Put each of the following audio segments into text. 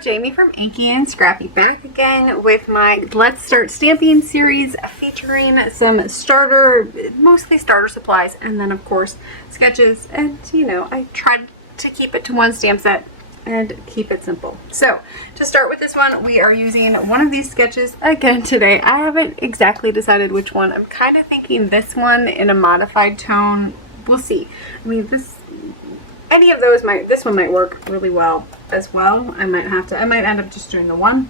Jamie from Inky&Scrappy back again with my Let's Start Stamping series featuring some mostly starter supplies, and then of course sketches, and you know, I tried to keep it to one stamp set and keep it simple. So to start with this one, we are using one of these sketches again today. I haven't exactly decided which one. I'm kind of thinking this one in a modified tone. We'll see. I mean, this one might work really well as well. I might end up just doing the one.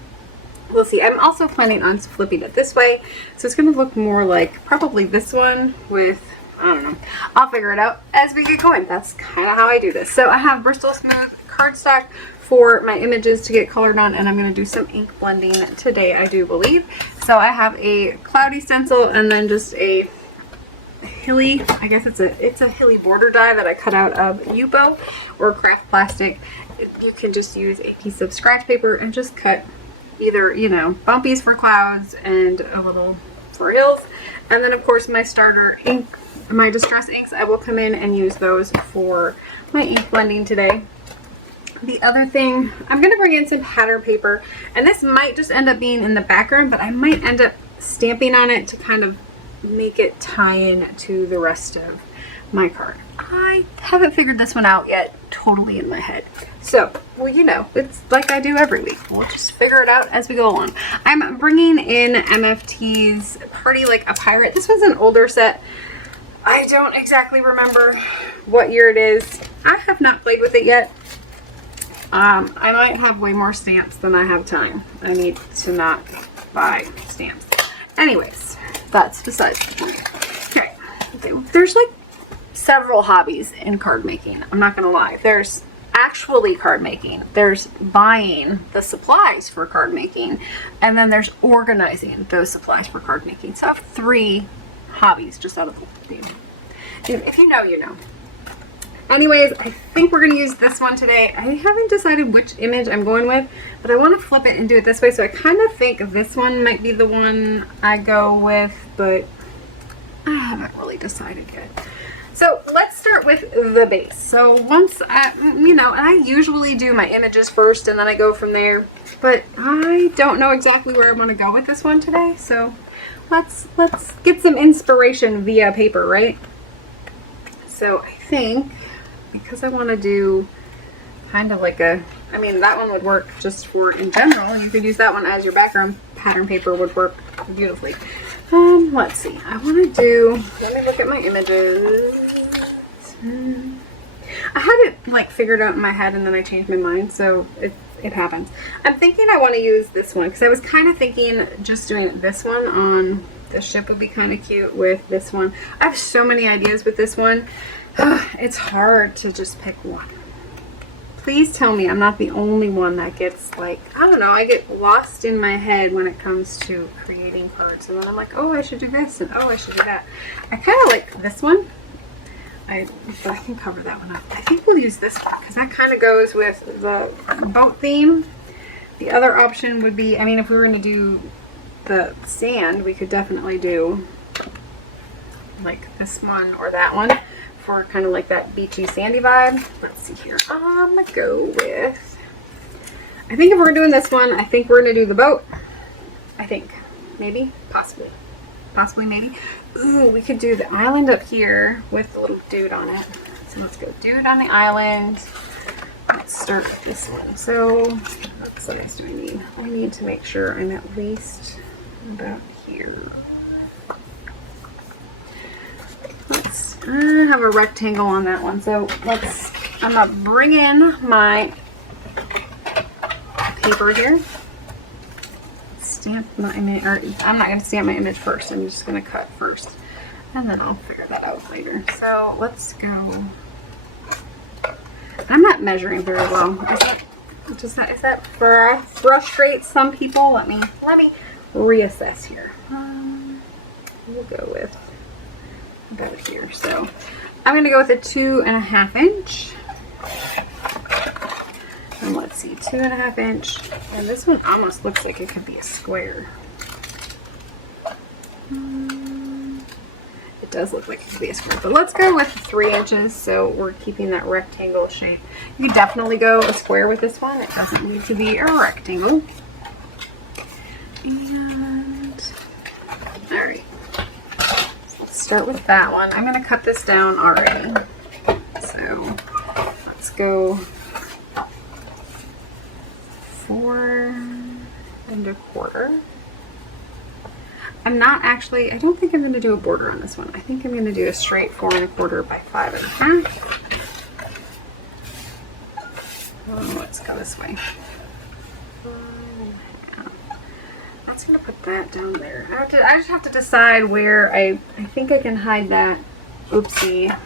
We'll see. I'm also planning on flipping it this way, so it's going to look more like probably this one with, I don't know. I'll figure it out as we get going. That's kind of how I do this. So I have Bristol Smooth cardstock for my images to get colored on, and I'm going to do some ink blending today, I do believe. So I have a cloudy stencil and then just a Hilly, I guess it's a Hilly border die that I cut out of Yupo or craft plastic. You can just use a piece of scratch paper and just cut either, you know, bumpies for clouds and a little for hills. And then of course my starter ink, my distress inks, I will come in and use those for my ink blending today. The other thing, I'm going to bring in some pattern paper, and this might just end up being in the background, but I might end up stamping on it to kind of make it tie in to the rest of my card. I haven't figured this one out yet totally in my head. So, well, you know, it's like I do every week. We'll just figure it out as we go along. I'm bringing in MFT's Party Like a Pirate. This one's an older set. I don't exactly remember what year it is. I have not played with it yet. I might have way more stamps than I have time. I need to not buy stamps. Anyways, that's besides the point. Okay, there's like several hobbies in card making. I'm not gonna lie. There's actually card making, there's buying the supplies for card making, and then there's organizing those supplies for card making. So I have 3 hobbies just out of the game. If you know, you know. Anyways, I think we're going to use this one today. I haven't decided which image I'm going with, but I want to flip it and do it this way. So I kind of think this one might be the one I go with, but I haven't really decided yet. So let's start with the base. So once you know, and I usually do my images first and then I go from there, but I don't know exactly where I want to go with this one today. So let's get some inspiration via paper, right? So I think, because I want to do kind of like a, I mean, that one would work just for in general. You could use that one as your background. Pattern paper would work beautifully. Let's see. I want to do, let me look at my images. I had it like figured out in my head and then I changed my mind, so it happens. I'm thinking I want to use this one because I was kind of thinking just doing this one on the ship would be kind of cute with this one. I have so many ideas with this one. It's hard to just pick one. Please tell me I'm not the only one that gets like, I don't know, I get lost in my head when it comes to creating cards, and then I'm like, oh, I should do this, and oh, I should do that. I kind of like this one. I can cover that one up. I think we'll use this one because that kind of goes with the boat theme. The other option would be, I mean, if we were going to do the sand, we could definitely do like this one or that one for kind of like that beachy sandy vibe. Let's see here. I'm gonna go with, I think if we're doing this one, I think we're gonna do the boat. I think, maybe, possibly maybe. Ooh, we could do the island up here with the little dude on it. So let's go dude on the island. Let's start with this one. So what size do I need? I need to make sure I'm at least about here. Let's have a rectangle on that one. So I'm gonna bring in my paper here. Stamp my image, or I'm not gonna stamp my image first. I'm just gonna cut first, and then I'll figure that out later. So let's go. I'm not measuring very well. Is that frustrate some people? Let me reassess here. We'll go with about here. So I'm going to go with a 2.5 inch. And let's see, 2.5 inch. And this one almost looks like it could be a square. It it does look like it could be a square, but let's go with 3 inches, so we're keeping that rectangle shape. You could definitely go a square with this one. It doesn't need to be a rectangle. And, all right, let's start with that one. I'm going to cut this down already. So let's go 4 1/4. I'm not actually, I don't think I'm going to do a border on this one. I think I'm going to do a straight 4 1/4 by 5 1/2. Oh, let's go this way. 5 1/2. That's going to put that down there. I just have to decide where I think I can hide that oopsie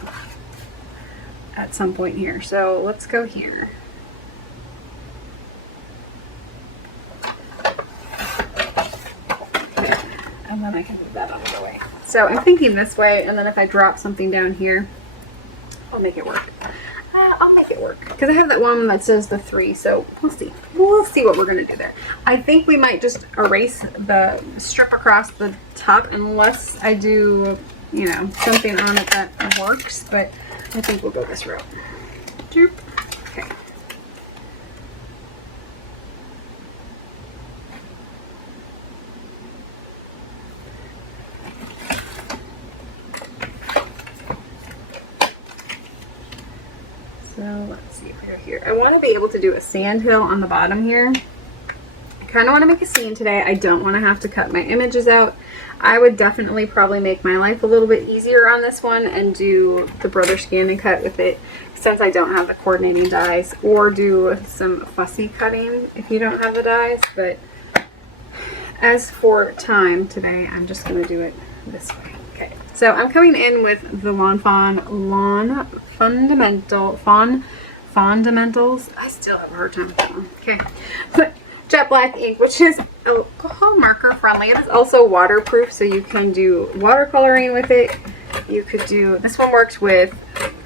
at some point here. So let's go here. And then I can move that out of the way. So I'm thinking this way, and then if I drop something down here, I'll make it work. I'll make it work. Because I have that one that says the 3, so we'll see. We'll see what we're going to do there. I think we might just erase the strip across the top unless I do, you know, something on it that works, but I think we'll go this route. Okay. So let's see if we go here. I want to be able to do a sand hill on the bottom here. I kind of want to make a scene today. I don't want to have to cut my images out. I would definitely probably make my life a little bit easier on this one and do the brother scan and cut with it since I don't have the coordinating dies, or do some fussy cutting if you don't have the dies. But as for time today, I'm just going to do it this way. Okay, so I'm coming in with the Fawn Fundamentals. I still have a hard time with that one. Okay, but Jet Black ink, which is alcohol marker friendly. It is also waterproof, so you can do watercoloring with it. You could do, this one works with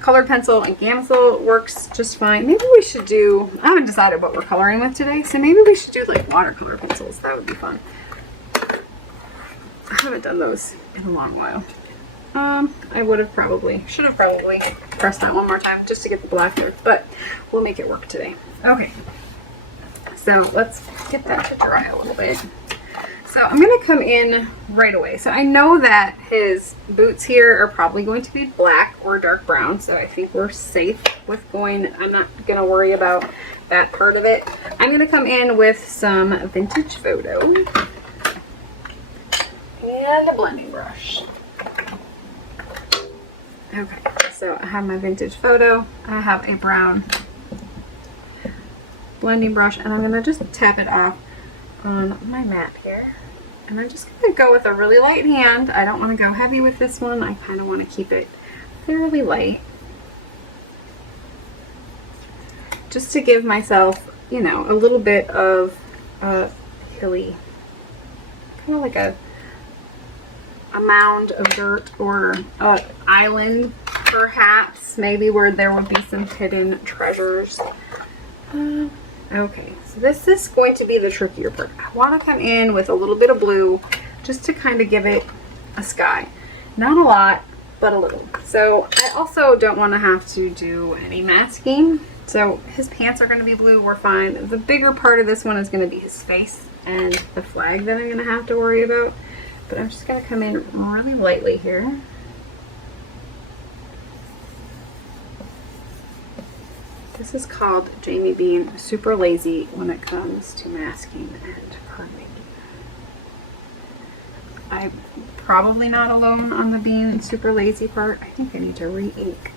colored pencil and Gamsol, works just fine. Maybe we should do, I haven't decided what we're coloring with today, so maybe we should do like watercolor pencils. That would be fun. I haven't done those in a long while. I should have probably pressed that one more time just to get the black there, but we'll make it work today. Okay, so let's get that to dry a little bit. So I'm going to come in right away. So I know that his boots here are probably going to be black or dark brown, so I think we're safe with going. I'm not going to worry about that part of it. I'm going to come in with some vintage photo and a blending brush. Okay, so I have my vintage photo. I have a brown blending brush, and I'm going to just tap it off on my mat here. And I'm just going to go with a really light hand. I don't want to go heavy with this one. I kind of want to keep it fairly light, just to give myself, you know, a little bit of hilly, kind of like a mound of dirt, or an island perhaps, maybe, where there would be some hidden treasures. Okay, so this is going to be the trickier part. I want to come in with a little bit of blue just to kind of give it a sky. Not a lot, but a little. So I also don't want to have to do any masking. So his pants are going to be blue, we're fine. The bigger part of this one is going to be his face and the flag that I'm going to have to worry about. But I'm just going to come in really lightly here. This is called Jamie being super lazy when it comes to masking and permanent. I'm probably not alone on the being super lazy part. I think I need to re-ink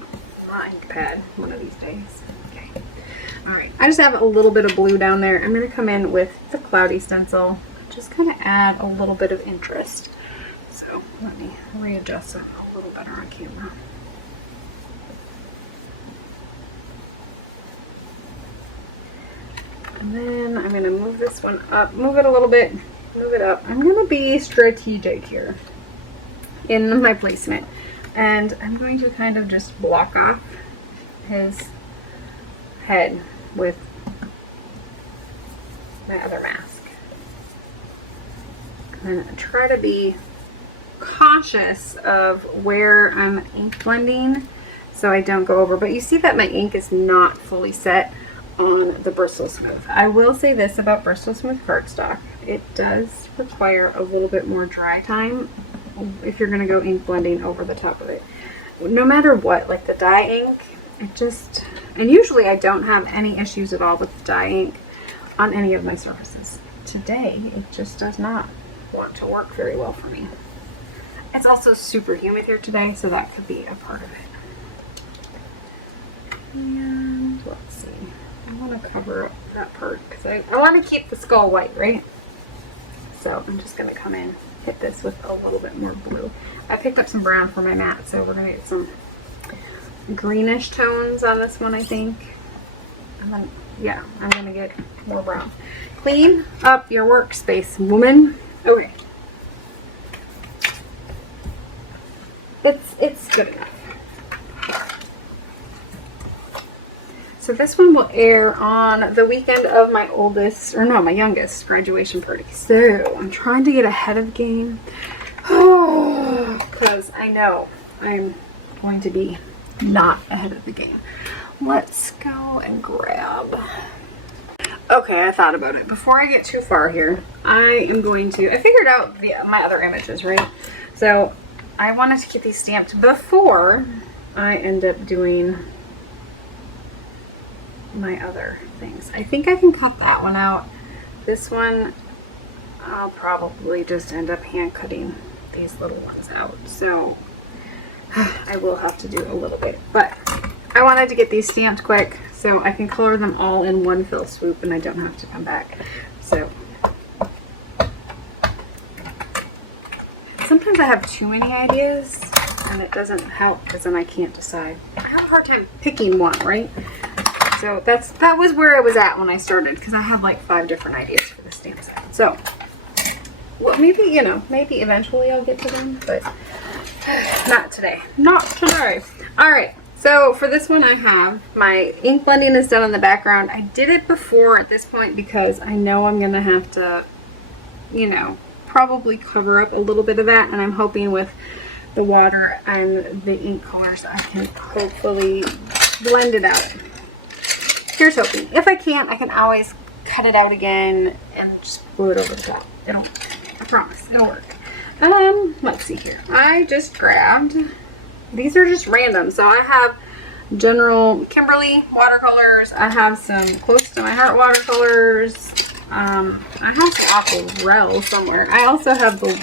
my ink pad one of these days. Okay. Alright, I just have a little bit of blue down there. I'm going to come in with the cloudy stencil. Just kind of add a little bit of interest. So let me readjust it a little better on camera. And then I'm going to move this one up, move it a little bit, move it up. I'm going to be strategic here in my placement. And I'm going to kind of just block off his head with my other mask. And try to be cautious of where I'm ink blending so I don't go over. But you see that my ink is not fully set on the Bristol Smooth. I will say this about Bristol Smooth cardstock. It does require a little bit more dry time if you're going to go ink blending over the top of it. No matter what, like the dye ink, it just, and usually I don't have any issues at all with the dye ink on any of my surfaces. Today, it just does not want to work very well for me. It's also super humid here today, so that could be a part of it. And let's see. I want to cover up that part because I want to keep the skull white, right? So I'm just going to come in, hit this with a little bit more blue. I picked up some brown for my mat, so we're going to get some greenish tones on this one, I think. And then, yeah, I'm going to get more brown. Clean up your workspace, woman. Okay. It's good enough. So this one will air on the weekend of my oldest, or no, my youngest graduation party. So I'm trying to get ahead of the game. Because I know I'm going to be not ahead of the game. Let's go and grab. Okay, I thought about it. Before I get too far here, I am going to, I figured out my other images, right? So I wanted to get these stamped before I end up doing my other things. I think I can cut that one out. This one, I'll probably just end up hand cutting these little ones out. So I will have to do a little bit, but I wanted to get these stamped quick so I can color them all in one fell swoop and I don't have to come back. So sometimes I have too many ideas and it doesn't help because then I can't decide. I have a hard time picking one, right? So that was where I was at when I started because I have like 5 different ideas for the stamp set. So, well, maybe, you know, maybe eventually I'll get to them, but not today. Not today. All right. So for this one I have my ink blending is done in the background. I did it before at this point because I know I'm going to have to, you know, probably cover up a little bit of that, and I'm hoping with the water and the ink colors I can hopefully blend it out. Here's hoping. If I can't, I can always cut it out again and just glue it over the top. I promise, it'll work. Let's see here. I just grabbed, these are just random. So I have general Kimberly watercolors. I have some Close to My Heart watercolors. I have some Aquarelle somewhere. I also have the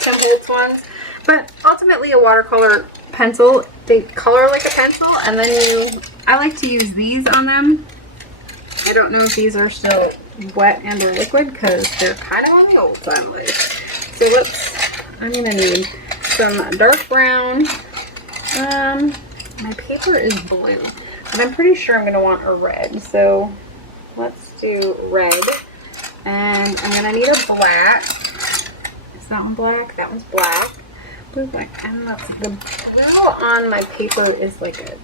Tim Holtz ones. But ultimately a watercolor pencil, they color like a pencil, and then I like to use these on them. I don't know if these are still wet and or liquid because they're kind of on the old side of it. So I'm going to need some dark brown. My paper is blue, but I'm pretty sure I'm going to want a red. So let's do red. And I'm going to need a black. Is that one black? That one's black. Blue, black. And the blue on my paper is like a,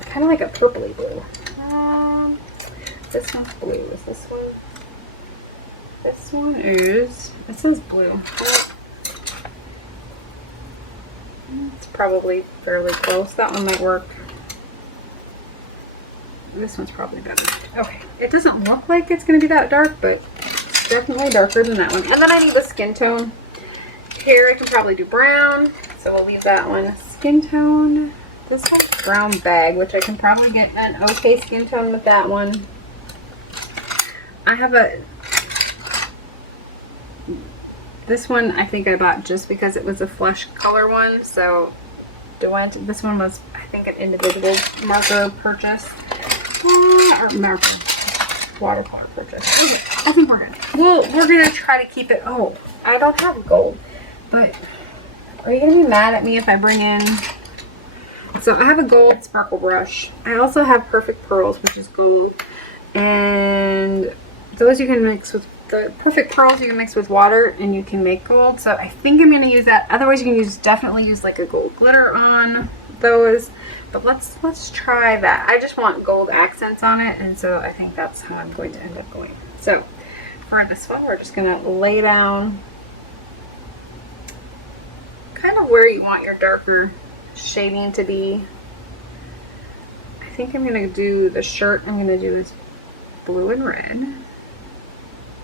kind of like a purpley blue. This one's blue. Is this one? This one is, it says blue. It's probably fairly close. That one might work. This one's probably better. Okay. It doesn't look like it's going to be that dark, but it's definitely darker than that one. And then I need the skin tone. Here I can probably do brown, so we'll leave that one. Skin tone. This one's brown bag, which I can probably get an okay skin tone with that one. I have this one I think I bought just because it was a flesh color one, so this one was, I think, an individual marker purchase. Or marker. Watercolor purchase. Okay, that's important. Well, we're going to try to keep it, oh, I don't have gold, but are you going to be mad at me if I bring in, so I have a gold sparkle brush. I also have Perfect Pearls, which is gold, and those you can mix with, the Perfect Pearls you can mix with water and you can make gold. So I think I'm going to use that. Otherwise you can definitely use like a gold glitter on those. But let's try that. I just want gold accents on it, and so I think that's how I'm going to end up going. So for this one we're just going to lay down kind of where you want your darker shading to be. I think I'm going to do the shirt, I'm going to do this blue and red.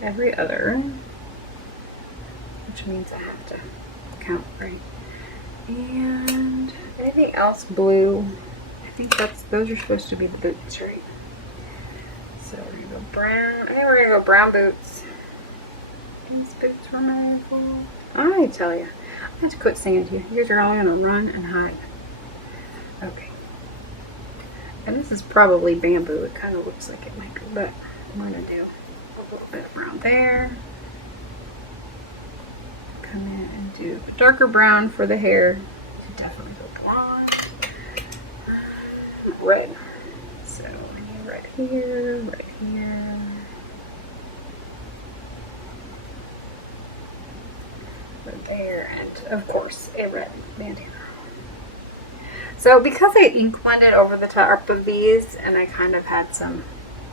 Every other. Which means I have to count right. And anything else blue. I think those are supposed to be the boots, right? So we're going to go brown. I think we're going to go brown boots. These boots were made for. I tell you. I have to quit singing to you. You guys are all going to run and hide. Okay. And this is probably bamboo. It kind of looks like it might be, but I'm going to do a little bit around there. Come in and do a darker brown for the hair. Definitely go blonde. Red. So I need red here, red here. Red there, and of course a red bandana. So because I ink blended over the top of these, and I kind of had some,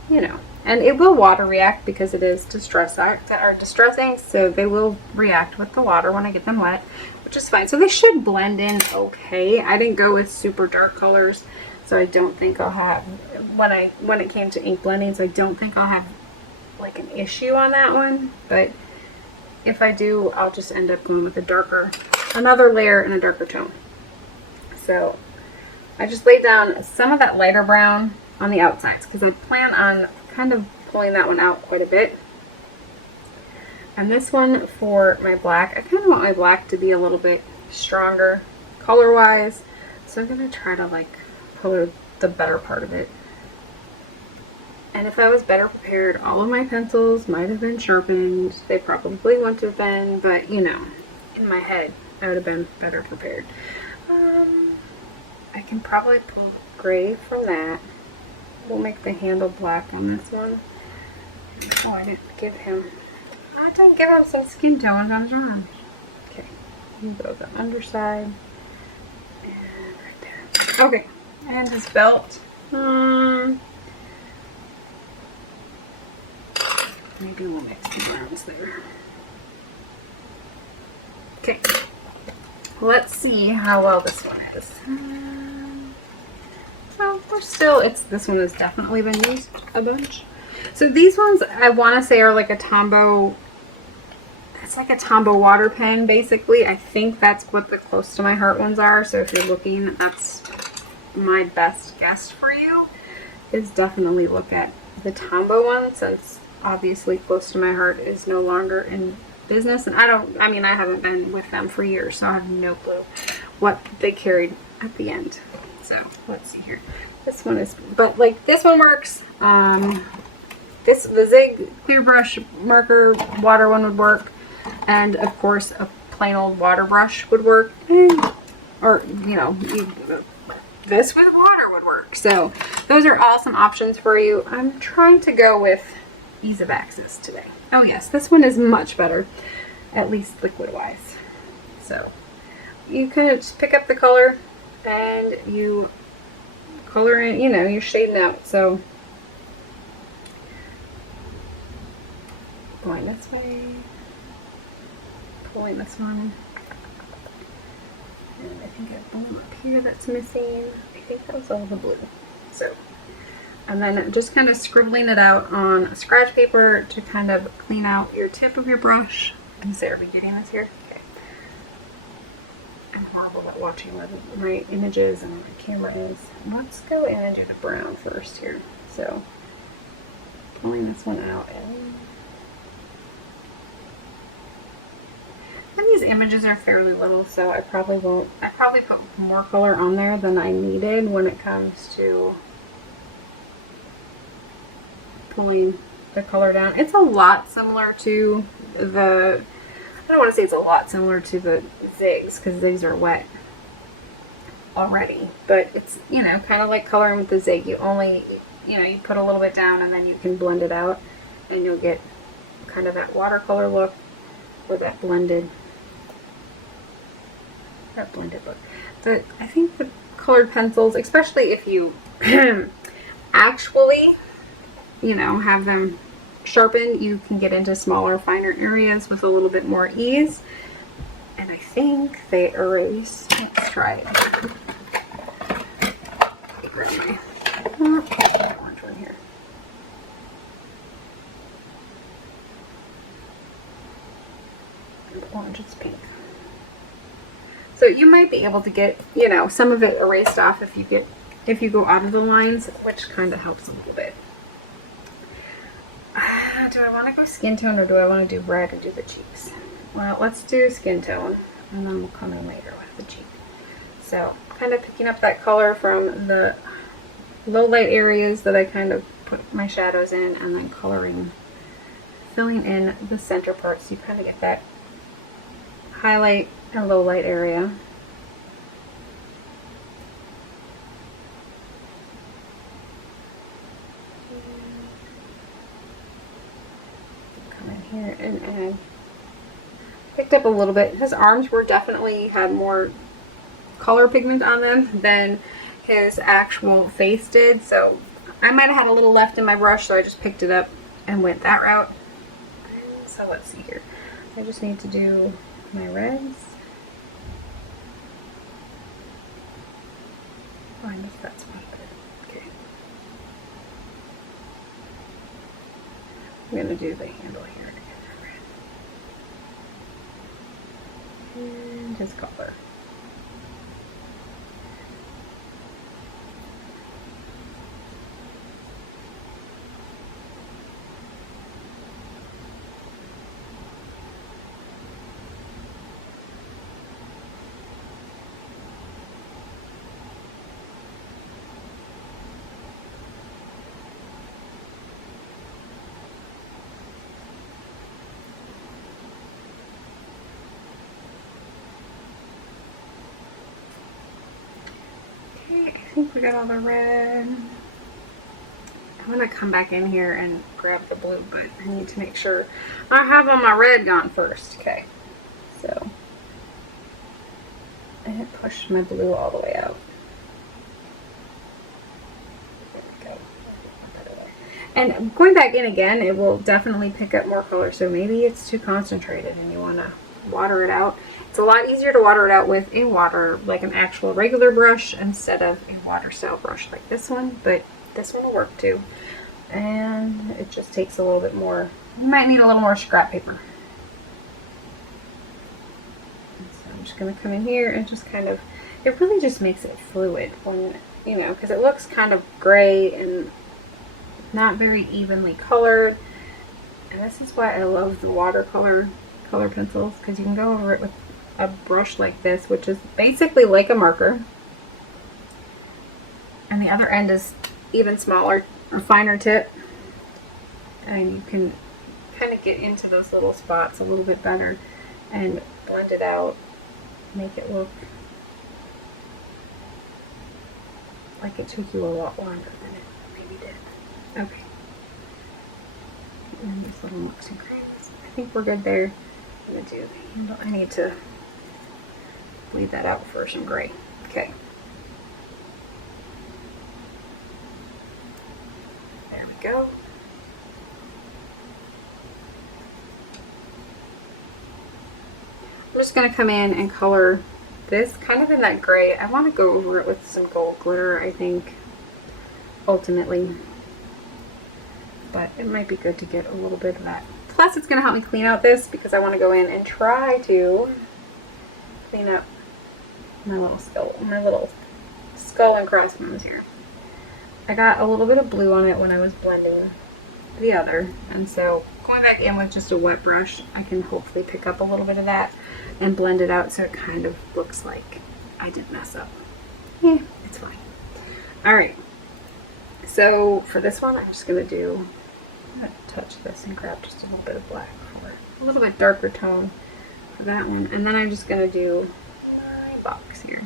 you know, and it will water react because it is distress art that are distressing, so they will react with the water when I get them wet, which is fine. So they should blend in okay. I didn't go with super dark colors, so I don't think I'll have, when it came to ink blending, so I don't think I'll have like an issue on that one. But if I do, I'll just end up going with a darker, another layer and a darker tone. So I just laid down some of that lighter brown on the outsides because I plan on kind of pulling that one out quite a bit. And this one for my black, I kind of want my black to be a little bit stronger color wise, so I'm going to try to like color the better part of it. And if I was better prepared, all of my pencils might have been sharpened. They probably wouldn't have been, but you know, in my head I would have been better prepared. I can probably pull gray from that. We'll make the handle black on this one. Oh, I didn't give him some skin tones on his arm. Okay, you go the underside and right there. Okay, and his belt. Maybe we'll mix the browns there. Okay, let's see how well this one is. So we're still, this one has definitely been used a bunch. So these ones I want to say are like a Tombow, it's like a Tombow water pen basically. I think that's what the close to my heart ones are. So if you're looking, that's my best guess for you, is definitely look at the Tombow one, since obviously close to my heart is no longer in business. And I haven't been with them for years, so I have no clue what they carried at the end. So let's see here. This one is, but like this one works. The Zig clear brush marker water one would work, and of course a plain old water brush would work, or you know, this with water would work. So those are all some options for you. I'm trying to go with ease of access today. Oh yes, this one is much better, at least liquid wise. So you can just pick up the color and you color in, you know, you're shading out. So going this way, pulling this one, and I think I have one up here that's missing. I think that was all the blue. So, and then just kind of scribbling it out on scratch paper to kind of clean out your tip of your brush. Is there, are we getting this here? Okay. I'm horrible at watching my images and my camera is. Let's go in and do the brown first here. So, pulling this one out and these images are fairly little, so I probably put more color on there than I needed when it comes to pulling the color down. It's a lot similar to the, I don't want to say it's a lot similar to the Zigs, because Zigs are wet already, but it's, you know, kind of like coloring with the Zig. You only, you know, you put a little bit down and then you can blend it out and you'll get kind of that watercolor look or that blended look. I think the colored pencils, especially if you actually, you know, have them sharpened, you can get into smaller, finer areas with a little bit more ease. And I think they erase. Let's try it. Grab my orange one here. Orange is pink. So you might be able to get, you know, some of it erased off if you go out of the lines, which kind of helps a little bit. Do I want to go skin tone or do I want to do red or do the cheeks? Well, let's do skin tone and then we'll come in later with the cheek. So kind of picking up that color from the low light areas that I kind of put my shadows in, and then coloring, filling in the center parts so you kind of get that highlight and low light area. Come in here and add. Picked up a little bit. His arms were definitely had more color pigment on them than his actual face did, so I might have had a little left in my brush, so I just picked it up and went that route. And so let's see here. I just need to do my reds. Oh, I missed that spot there. Okay. I'm going to do the handle here to get that red. And his color. I think we got all the red. I'm gonna come back in here and grab the blue, but I need to make sure I have all my red gone first. Okay, so I had pushed my blue all the way out. There we go. And going back in again, it will definitely pick up more color, so maybe it's too concentrated and you want to water it out. It's a lot easier to water it out with a water, like an actual regular brush, instead of a water style brush like this one, but this one will work too. And it just takes a little bit more, you might need a little more scrap paper. So I'm just going to come in here and just kind of, it really just makes it fluid when, you know, because it looks kind of gray and not very evenly colored. And this is why I love the watercolor color pencils, because you can go over it with a brush like this, which is basically like a marker, and the other end is even smaller, a finer tip, and you can kind of get into those little spots a little bit better and blend it out, make it look like it took you a lot longer than it maybe did. Okay, and these little nooks and crannies, I think we're good there. I'm going to do the handle. I need to leave that out for some gray. Okay. There we go. I'm just going to come in and color this kind of in that gray. I want to go over it with some gold glitter, I think, ultimately. But it might be good to get a little bit of that. Plus, it's going to help me clean out this, because I want to go in and try to clean up my little skull and crossbones here. I got a little bit of blue on it when I was blending the other, and so going back in with just a wet brush, I can hopefully pick up a little bit of that and blend it out so it kind of looks like I didn't mess up. Yeah, it's fine. Alright, so for this one, I'm just going to do, I'm going to touch this and grab just a little bit of black for a little bit darker tone for that one, and then I'm just going to do my box here.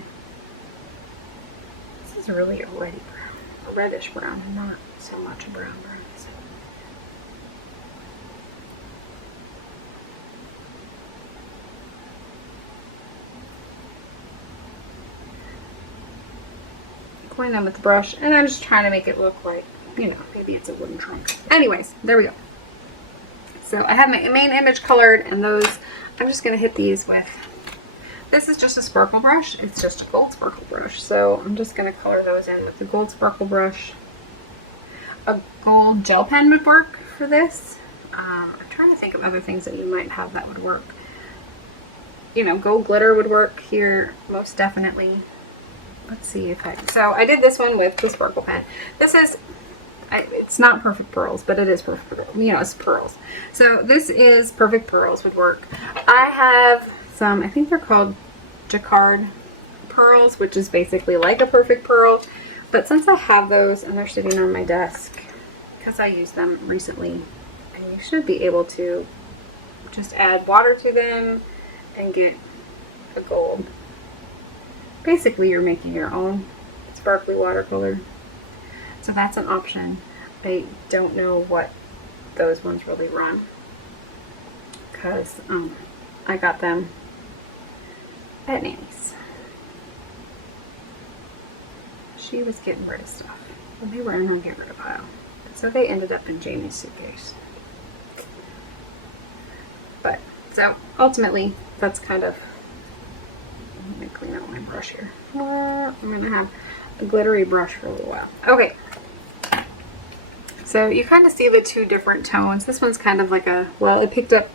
This is really a reddy brown, a reddish brown, not so much a brown brown. So. Going on with the brush, and I'm just trying to make it look like, you know, maybe it's a wooden trunk. Anyways, there we go. So I have my main image colored, and those, I'm just going to hit these with This is just a sparkle brush. It's just a gold sparkle brush. So I'm just going to color those in with the gold sparkle brush. A gold gel pen would work for this. I'm trying to think of other things that you might have that would work. You know, gold glitter would work here most definitely. Let's see if so I did this one with the sparkle pen. This is, it's not Perfect Pearls, but it is Perfect, you know, it's pearls. So this is Perfect Pearls would work. I have some, I think they're called Jacquard pearls, which is basically like a perfect pearl. But since I have those and they're sitting on my desk, because I used them recently, and you should be able to just add water to them and get a gold. Basically, you're making your own sparkly watercolor. So that's an option. I don't know what those ones really run, because I got them at Nanny's. She was getting rid of stuff, and they were in her get rid of pile. So they ended up in Jamie's suitcase. But, so ultimately, that's kind of, let me clean out my brush here. I'm going to have a glittery brush for a little while. Okay. So you kind of see the two different tones. This one's kind of like a, well, it picked up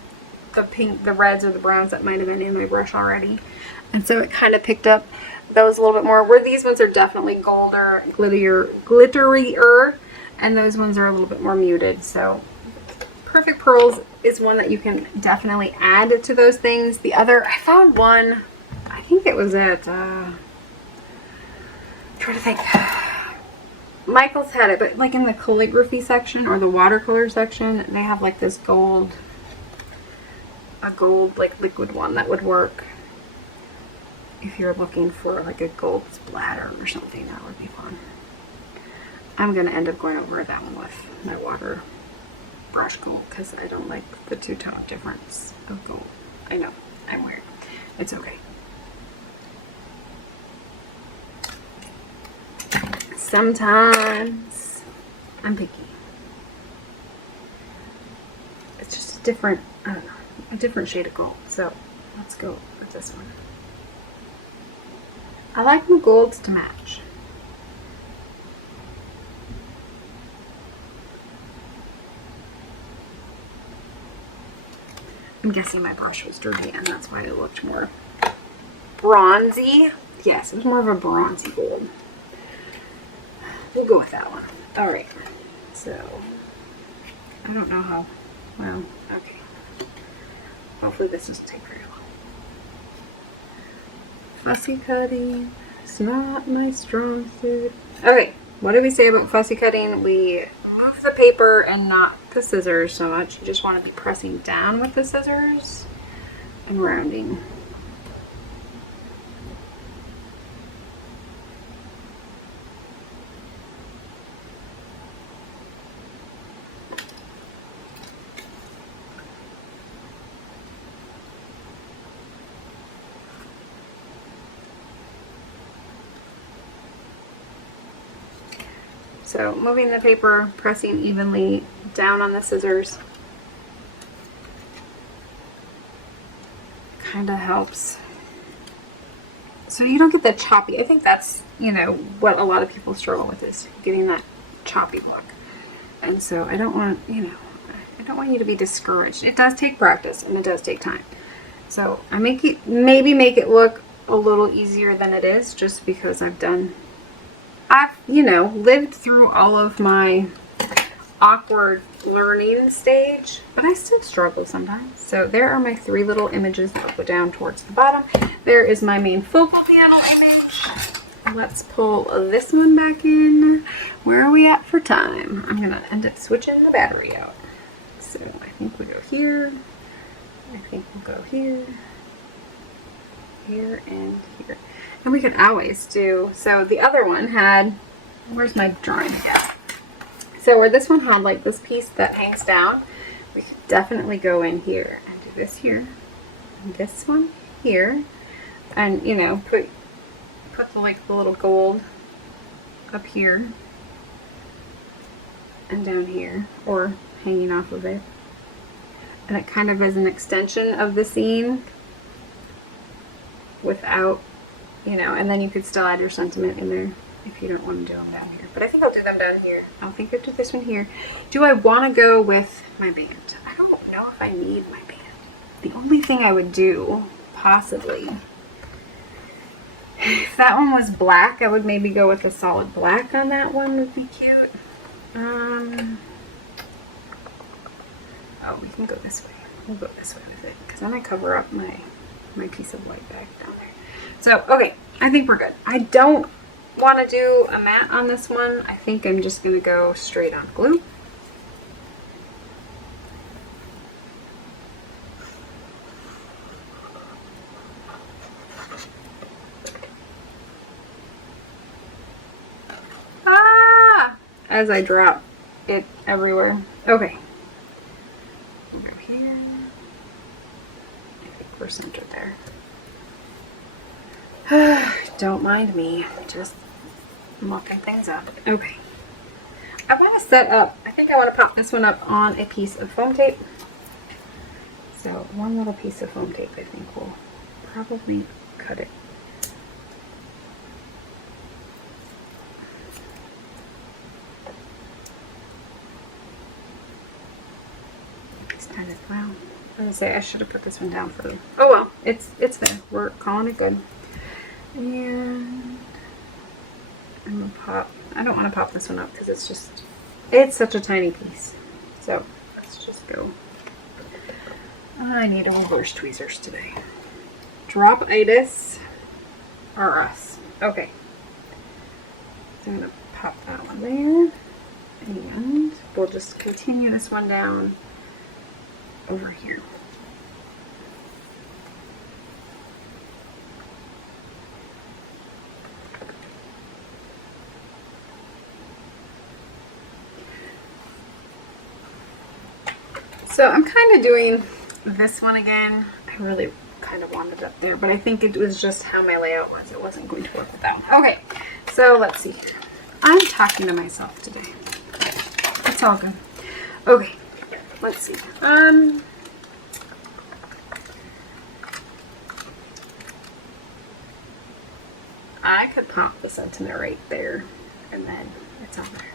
the pink, the reds or the browns that might have been in my brush already. And so it kind of picked up those a little bit more, where these ones are definitely golder, glitterier, and those ones are a little bit more muted. So Perfect Pearls is one that you can definitely add to those things. The other, I found one, I think it was at, trying to think, Michael's had it, but like in the calligraphy section or the watercolor section, they have like this gold, a gold like liquid one that would work. If you're looking for like a gold splatter or something, that would be fun. I'm going to end up going over that one with my water brush gold because I don't like the two-tone difference of gold. I know, I'm weird. It's okay. Sometimes I'm picky. It's just a different, I don't know, a different shade of gold. So let's go with this one. I like my golds to match. I'm guessing my brush was dirty and that's why it looked more bronzy. Yes, it was more of a bronzy gold. We'll go with that one. Alright, so I don't know how, well, okay. Hopefully this doesn't take very long. Fussy cutting, it's not my strong suit. Okay, what did we say about fussy cutting? We move the paper and not the scissors so much. You just want to be pressing down with the scissors and rounding. So moving the paper, pressing evenly down on the scissors kind of helps. So you don't get the choppy. I think that's, you know, what a lot of people struggle with is getting that choppy look. And so I don't want, you know, I don't want you to be discouraged. It does take practice and it does take time. So I maybe make it look a little easier than it is just because I've, you know, lived through all of my awkward learning stage, but I still struggle sometimes. So there are my three little images that will go down towards the bottom. There is my main focal panel image. Let's pull this one back in. Where are we at for time? I'm gonna end up switching the battery out. So I think we go here. I think we'll go here, here, and here. And we could always do, so the other one had, where's my drawing again? So where this one had like this piece that hangs down, we could definitely go in here and do this here, and this one here, and you know, put the, like the little gold up here and down here, or hanging off of it. And it kind of is an extension of the scene. without, you know, and then you could still add your sentiment in there if you don't want to do them down here. But I think I'll do them down here. I don't think I'll do this one here. Do I want to go with my band? I don't know if I need my band. The only thing I would do, possibly, if that one was black, I would maybe go with a solid black on that one. Would be cute. Oh, we can go this way. We'll go this way with it, because then I cover up my piece of white back down there. So, okay, I think we're good. I don't want to do a matte on this one. I think I'm just going to go straight on glue. As I drop it everywhere. Okay. We'll go here. I think we're centered there. Don't mind me, just mucking things up. Okay. I want to set up, I think I want to pop this one up on a piece of foam tape. So one little piece of foam tape I think will probably cut it. Wow. I was gonna say I should have put this one down further. Oh well, it's there. We're calling it good. And I'm gonna pop. I don't want to pop this one up because it's such a tiny piece. So let's just go. I need reverse tweezers today. Drop-itis are us. Okay. So I'm gonna pop that one there, and we'll just continue this one down over here. So I'm kind of doing this one again. I really kind of wanted it up there, but I think it was just how my layout was. It wasn't going to work with that one. Okay, so let's see. I'm talking to myself today. It's all good. Okay. Let's see. I could pop the sentiment right there, and then it's on there.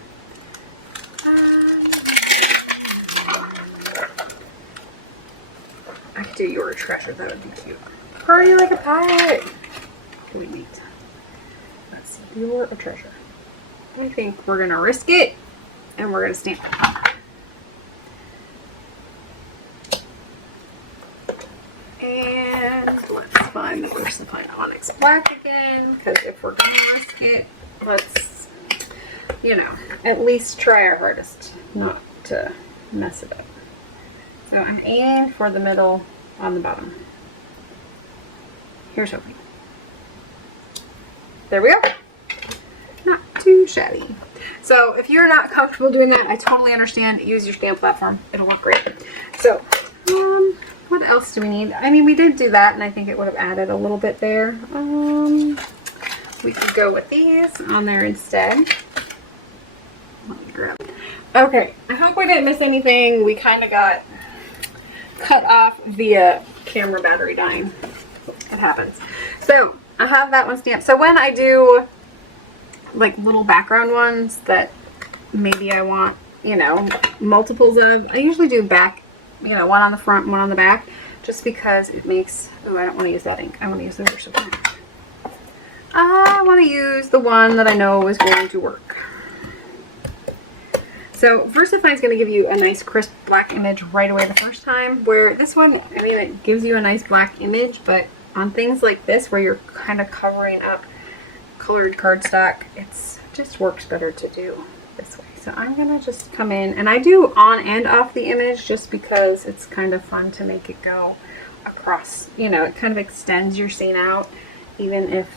I could do your treasure. That would be cute. Party like a pirate. Really neat. Let's see. You're a treasure. I think we're gonna risk it, and we're gonna stamp it. And let's find the VersaFine Onyx Black again, because if we're going to risk it, let's, you know, at least try our hardest not to mess it up. So I'm aiming for the middle on the bottom. Here's hoping. There we go. Not too shabby. So if you're not comfortable doing that, I totally understand. Use your stamp platform. It'll work great. So, what else do we need? I mean, we did do that, and I think it would have added a little bit there. We could go with these on there instead. Let me grab it. Okay, I hope we didn't miss anything. We kind of got cut off via camera battery dying. It happens. So, I have that one stamped. So when I do like little background ones that maybe I want, you know, multiples of, I usually do back, you know, one on the front, one on the back, just because it makes, oh, I don't want to use that ink. I want to use the VersaFine. I want to use the one that I know is going to work. So VersaFine is going to give you a nice crisp black image right away the first time, where this one, I mean, it gives you a nice black image, but on things like this where you're kind of covering up colored cardstock, it's just works better to do this way. So I'm gonna just come in, and I do on and off the image just because it's kind of fun to make it go across, you know, it kind of extends your scene out, even if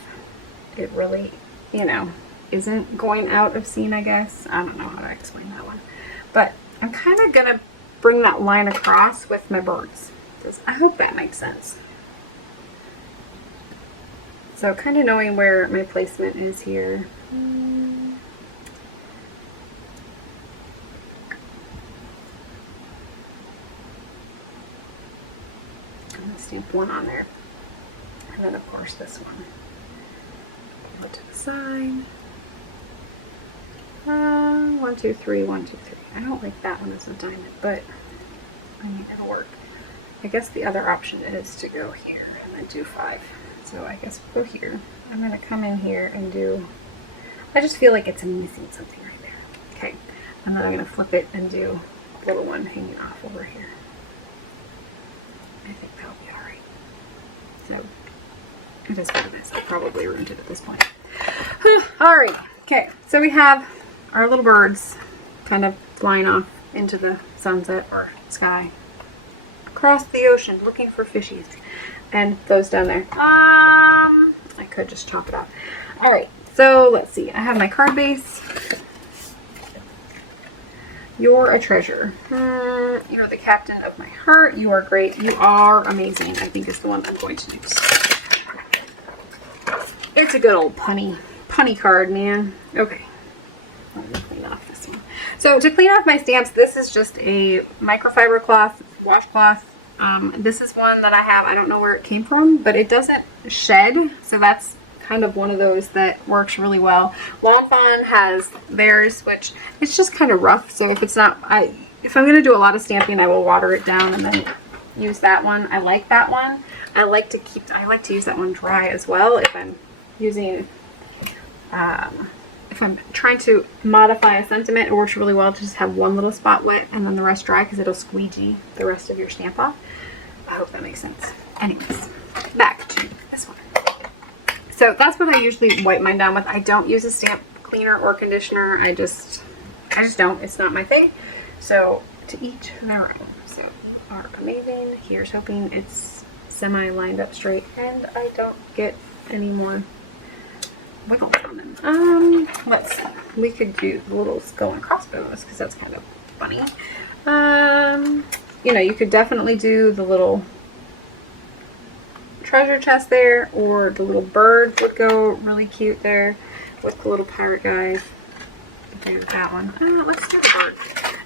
it really, you know, isn't going out of scene, I guess. I don't know how to explain that one. But I'm kind of gonna bring that line across with my birds. I hope that makes sense. So kind of knowing where my placement is here. I'm going to stamp one on there. And then of course course this one. Put to the side. 1, 2, 3, 1, 2, 3. I don't like that one as a diamond, but I mean, it'll work. I guess the other option is to go here and then do 5. So I guess we'll go here. I'm going to come in here and do, I just feel like it's missing something right there. Okay, and then I'm going to flip it and do a little one hanging off over here. I think that'll be alright. So, it is what it is. I probably ruined it at this point. Alright, okay, so we have our little birds kind of flying off into the sunset or sky. Across the ocean looking for fishies. And those down there. I could just chop it off. Alright, so let's see. I have my card base. You're a treasure. You're the captain of my heart. You are great. You are amazing. I think is the one I'm going to use. It's a good old punny card, man. Okay. I'm going to clean off this one. So to clean off my stamps, this is just a microfiber cloth, washcloth. This is one that I have. I don't know where it came from, but it doesn't shed. So that's kind of one of those that works really well. Long Fawn has theirs, which it's just kind of rough. So if it's not, if I'm going to do a lot of stamping, I will water it down and then use that one. I like that one. I like to use that one dry as well if I'm using, if I'm trying to modify a sentiment. It works really well to just have one little spot wet and then the rest dry because it'll squeegee the rest of your stamp off. I hope that makes sense. Anyways, back to this one. So that's what I usually wipe mine down with. I don't use a stamp cleaner or conditioner. I just don't. It's not my thing. So to each their own. So you are amazing. Here's hoping it's semi-lined up straight and I don't get any more wiggle on them. Let's see. We could do the little skull and crossbones because that's kind of funny. You know, you could definitely do the little treasure chest there, or the little bird would go really cute there with the little pirate guy. Do that one. Let's do the bird.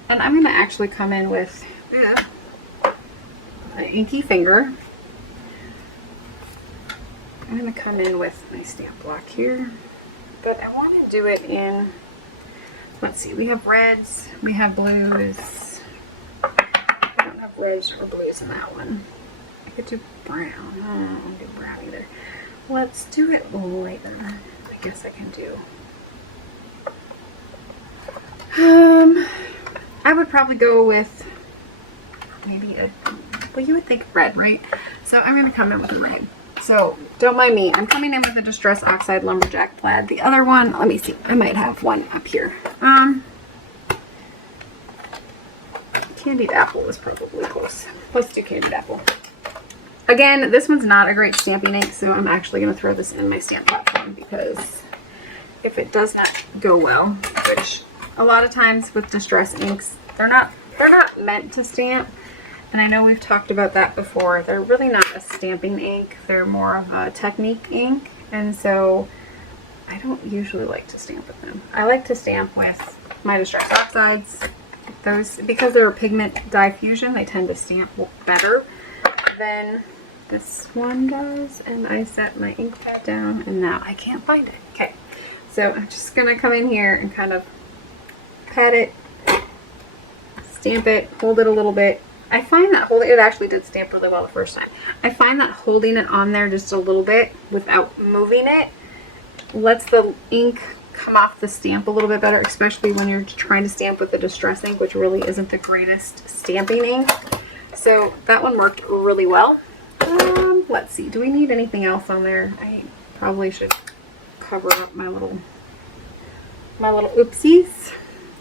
And I'm going to actually come in with an inky finger. I'm going to come in with my stamp block here, but I want to do it in, let's see, we have reds, we have blues. I don't have reds or blues in that one. I could do brown. I don't want to do brown either. Let's do it lighter. I guess I can do. I would probably go with maybe a, well, you would think red, right? So I'm going to come in with a red. So don't mind me. I'm coming in with a Distress Oxide Lumberjack Plaid. The other one, let me see. I might have one up here. Candied Apple was probably close. Let's do Candied Apple. Again, this one's not a great stamping ink, so I'm actually going to throw this in my stamp platform because if it does not go well, which a lot of times with distress inks, they're not meant to stamp. And I know we've talked about that before. They're really not a stamping ink. They're more of a technique ink. And so I don't usually like to stamp with them. I like to stamp with my Distress Oxides. Those, because they're a pigment dye fusion, they tend to stamp better than this one does. And I set my ink pad down and now I can't find it. Okay, so I'm just going to come in here and kind of pat it, stamp it, hold it a little bit. I find that holding it actually did stamp really well the first time. I find that holding it on there just a little bit without moving it lets the ink come off the stamp a little bit better, especially when you're trying to stamp with the distress ink, which really isn't the greatest stamping ink. So that one worked really well. Let's see, do we need anything else on there? I probably should cover up my little oopsies.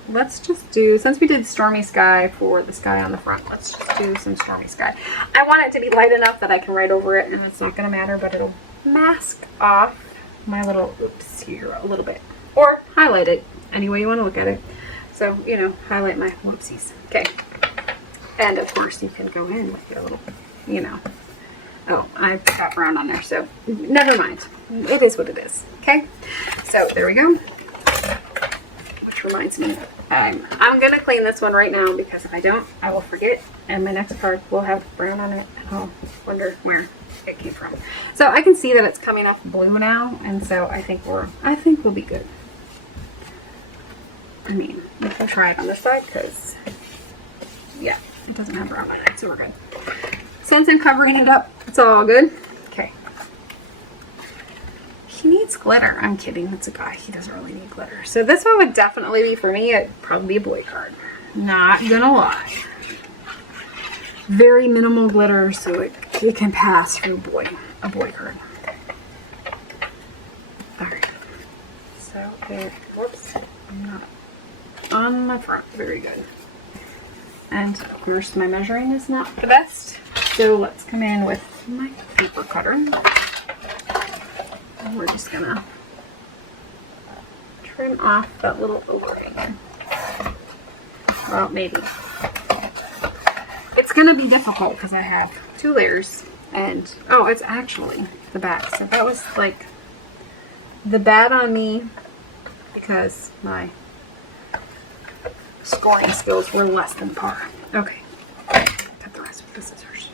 Let's just do, since we did Stormy Sky for the sky on the front, let's just do some Stormy Sky. I want it to be light enough that I can write over it and it's not going to matter, but it'll mask off my little oops here a little bit. Or highlight it, any way you want to look at it. So, you know, highlight my whoopsies. Okay. And of course you can go in with your little, you know. Oh, I got brown on there, so never mind. It is what it is. Okay. So there we go. Which reminds me, I'm going to clean this one right now because if I don't, I will forget. And my next card will have brown on it. And I'll wonder where. it came from. So I can see that it's coming off blue now, and so I think we'll be good. I mean, we can try it on this side because, yeah, it doesn't have brown on it, so we're good. Since I'm covering it up, it's all good. Okay. He needs glitter. I'm kidding. That's a guy. He doesn't really need glitter. So this one would definitely be for me. It'd probably be a boy card. Not gonna lie. Very minimal glitter, so it can pass for a boy card. Alright. So, whoops. I'm not on the front. Very good. And of course, my measuring is not the best. So let's come in with my paper cutter. And we're just gonna trim off that little overhang. Well, maybe. It's gonna be difficult because I have 2 layers and, oh, it's actually the back. So that was like the bad on me because my scoring skills were less than par. Okay. Cut the rest with the scissors.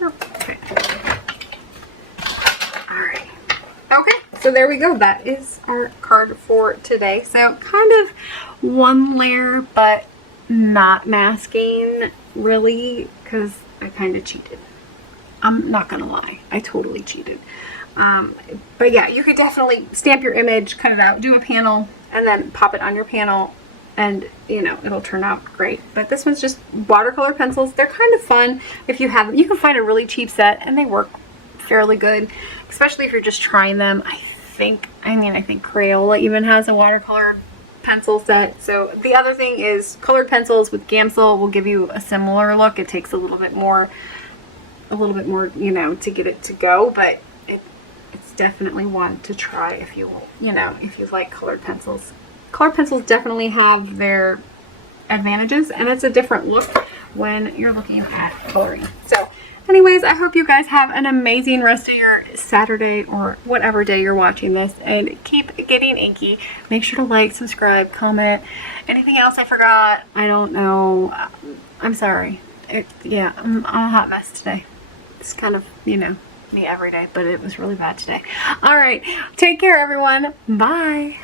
Okay. Alright. Okay, so there we go. That is our card for today. So kind of 1 layer, but not masking really, because I kind of cheated. I'm not gonna lie, I totally cheated. But yeah, you could definitely stamp your image, cut it out, do a panel, and then pop it on your panel, and you know, it'll turn out great. But this one's just watercolor pencils. They're kind of fun if you have them. You can find a really cheap set and they work fairly good, especially if you're just trying them. I think Crayola even has a watercolor pencil set. So the other thing is colored pencils with Gamsol will give you a similar look. It takes a little bit more, you know, to get it to go, but it's definitely one to try if you like colored pencils. Colored pencils definitely have their advantages, and it's a different look when you're looking at coloring. So anyways, I hope you guys have an amazing rest of your Saturday or whatever day you're watching this, and keep getting inky. Make sure to like, subscribe, comment. Anything else I forgot? I don't know. I'm sorry. Yeah, I'm a hot mess today. It's kind of, you know, me every day, but it was really bad today. All right. Take care, everyone. Bye.